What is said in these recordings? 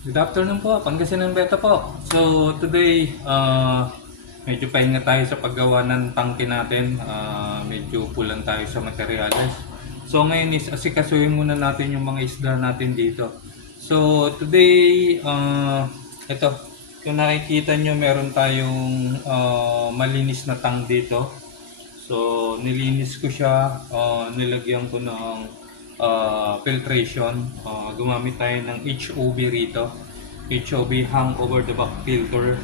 Good afternoon po, Pangasinan Beta po. So today, medyo pahinga tayo sa paggawa ng tangke natin. Medyo kulang tayo sa materyales. So ngayon is asikasuhin muna natin yung mga isda natin dito. So today, ito, kung nakikita nyo meron tayong malinis na tank dito. So nilinis ko siya, nilagyan ko ng filtration. Gumamit tayo ng HOB rito. HOB, hang over the back filter.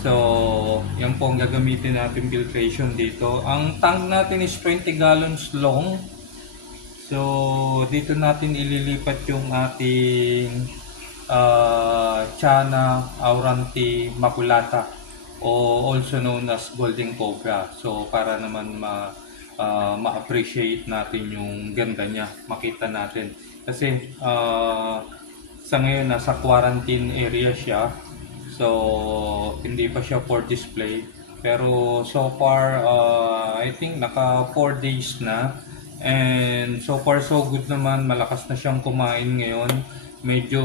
So, yan po ang gagamitin natin filtration dito. Ang tank natin is 20 gallons long. So, dito natin ililipat yung ating Chana Auranti Maculata o also known as Golden Cobra. So, para naman ma-appreciate natin yung ganda niya, makita natin. Kasi sa ngayon nasa quarantine area siya. So hindi pa siya for display. Pero so far I think naka 4 days na. And so far so good naman, malakas na siyang kumain ngayon. Medyo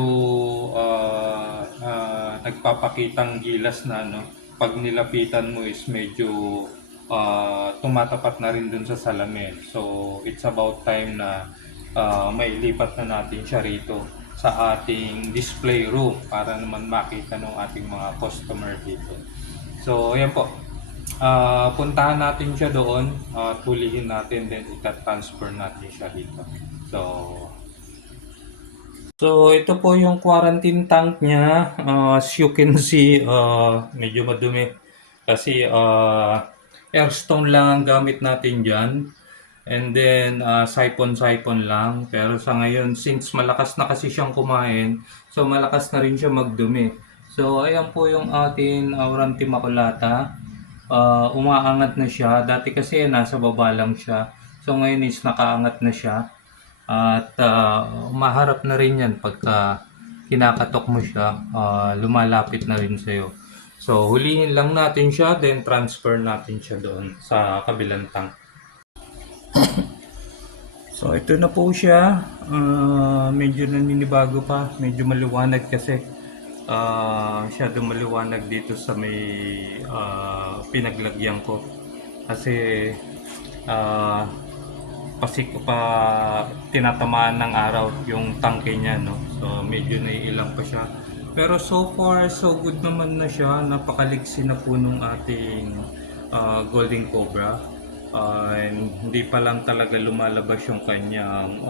nagpapakitang gilas na, no. Pag nilapitan mo is medyo tumatapat na rin dun sa salamin. So it's about time na mailipat na natin siya rito sa ating display room para naman makita ng ating mga customer dito. So ayan po, puntahan natin siya doon, tulihin natin, then ita-transfer natin siya dito. So ito po yung quarantine tank niya. As you can see, medyo madumi kasi airstone lang ang gamit natin dyan. And then siphon-siphon lang. Pero sa ngayon, since malakas na kasi siyang kumain, so malakas na rin siya magdumi. So ayan po yung ating Auranti Maculata. Umaangat na siya. Dati kasi nasa baba lang siya. So ngayon is nakaangat na siya. At umaharap na rin yan pagka kinakatok mo siya. Lumalapit na rin sa'yo. So hulihin lang natin siya, then transfer natin siya doon sa kabilang tank. So ito na po siya. Medyo naninibago pa, medyo maliwanag kasi masyadong maliwanag dito sa may pinaglagyan ko kasi tinatamaan ng araw yung tangke niya, no. So medyo naiilang pa siya, pero so far so good naman na siya. Napakaliksi na po nung ating Golden Cobra. And hindi pa lang talaga lumalabas yung kanyang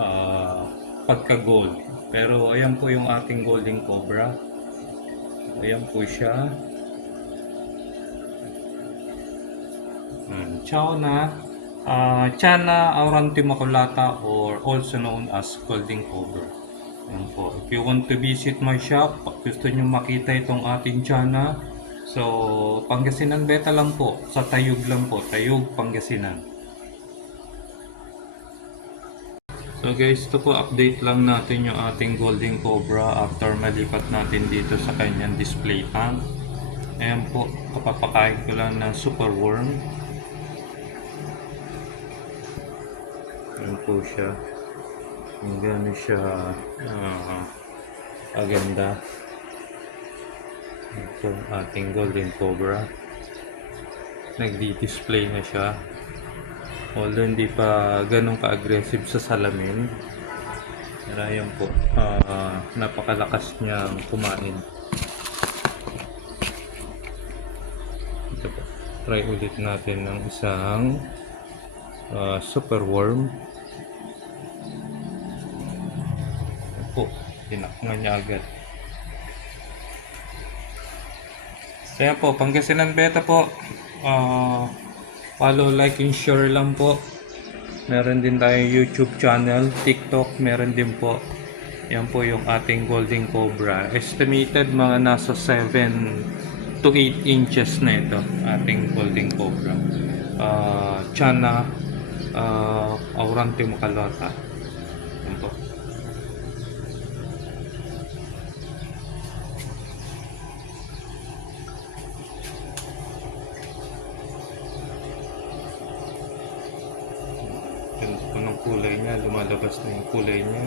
pagka-gold. Pero ayan po yung ating Golden Cobra. Ayan po siya. Ciao na. Chana Auranti Maculata, or also known as Golden Cobra. Ayan po. If you want to visit my shop, gusto nyo makita itong ating Chana, so Pangasinan Beta lang po, sa Tayug lang po, Tayug, Pangasinan. So guys, ito po, update lang natin yung ating Golden Cobra after malipat natin dito sa kanyang display tank. Ayan po, kapapakain ko lang ng super worm. Ayan po siya. Ang gano'n siya aganda. Ito ating Golden Cobra. Nagdi-display na siya. Although hindi pa ganun ka-aggressive sa salamin. Pero ayan po, napakalakas niyang kumain. Ito po. Try ulit natin ng isang super worm. Ayan po, tinakman niya agad. Kaya po, Pangasinan Beta po. Follow, like, and share lang po. Meron din tayong YouTube channel, TikTok, meron din po. Yan po yung ating Golden Cobra. Estimated mga nasa 7 to 8 inches na ito, ating Golden Cobra. Chana Auranti Maculata. Yan po. Ganda po ng kulay niya, lumalabas na yung kulay niya.